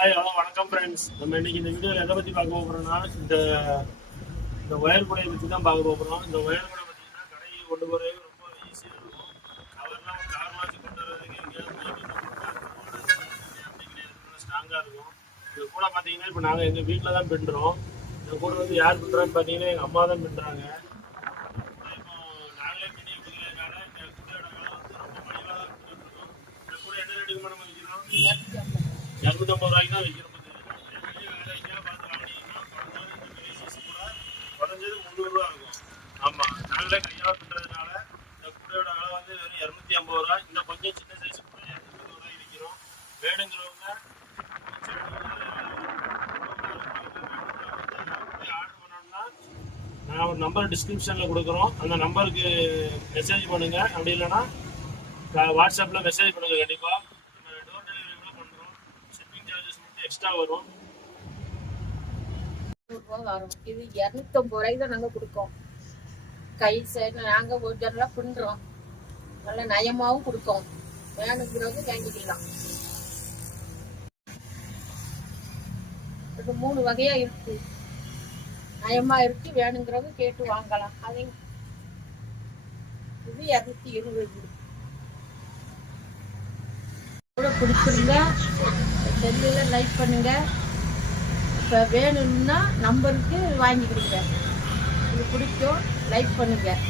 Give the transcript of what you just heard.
Hi hello வணக்கம் friends நம்ம இன்னைக்கு இந்த வீடியோவில் எதை பற்றி பார்க்க போகிறோம்னா இந்த இந்த ஒயர் கூடையை பற்றி தான் பார்க்க போகிறோம் இந்த ஒயர் கூடை பார்த்தீங்கன்னா கடைக்கு கொண்டு போகிறது ரொம்ப ஈஸியாக இருக்கும். கவர்லாம் கார்லாம் வச்சு கொண்டு வரதுக்கு எங்கேயாவது ஸ்ட்ராங்காக இருக்கும். இது கூட பார்த்தீங்கன்னா இப்போ நாங்கள் எங்கள் வீட்டில் தான் பின்னுறோம் இந்த கூட வந்து யார் பின்னுறான்னு பார்த்தீங்கன்னா எங்கள் அம்மா தான் பின்னுறாங்க. Yeah. இரநூத்தம்பது ரூபாய்க்கு தான் வைக்கிறோம் வெளியே குறைஞ்சது கூட குறைஞ்சது முந்நூறுரூவா இருக்கும் ஆமாம் நாங்களே கையால் பண்ணுறதுனால இந்த கூடையோட அளவு வந்து வெறும் இரநூத்தி ஐம்பது ரூபா இந்த கொஞ்சம் சின்ன சைஸ் கூட இரநூத்தம்பது ரூபாய்க்கு விற்கிறோம் வேணுங்கிறவங்க ஆர்டர் பண்ணோம்னா நான் ஒரு நம்பர் டிஸ்கிரிப்ஷனில் கொடுக்குறோம். அந்த நம்பருக்கு மெசேஜ் பண்ணுங்கள் அப்படி இல்லைன்னா வாட்ஸ்அப்பில் மெசேஜ் பண்ணுங்கள் கண்டிப்பாக எக்ஸ்ட்ரா வரும். வரும். இது இரநூத்தம்பது ரூபாய்க்கு தான் நாங்கள் கொடுக்கோம். கை சைடு நாங்கள் ஒரு ஜனலாக பின்னுறோம். நல்ல நயமாகவும் கொடுக்கோம். வேணுங்கிறவங்க வாங்கிக்கலாம். இது மூணு வகையா இருக்கு. நயமா இருக்கு வேணுங்கிறவங்க கேட்டு வாங்கலாம். அது இது இரநூத்தி இருபது. கூட பிடிச்சிருங்க செல்லில் லைக் பண்ணுங்க. இப்போ வேணும்னா நம்பருக்கு வாங்கிக்கிடுங்க இது பிடிக்கும் லைக் பண்ணுங்கள்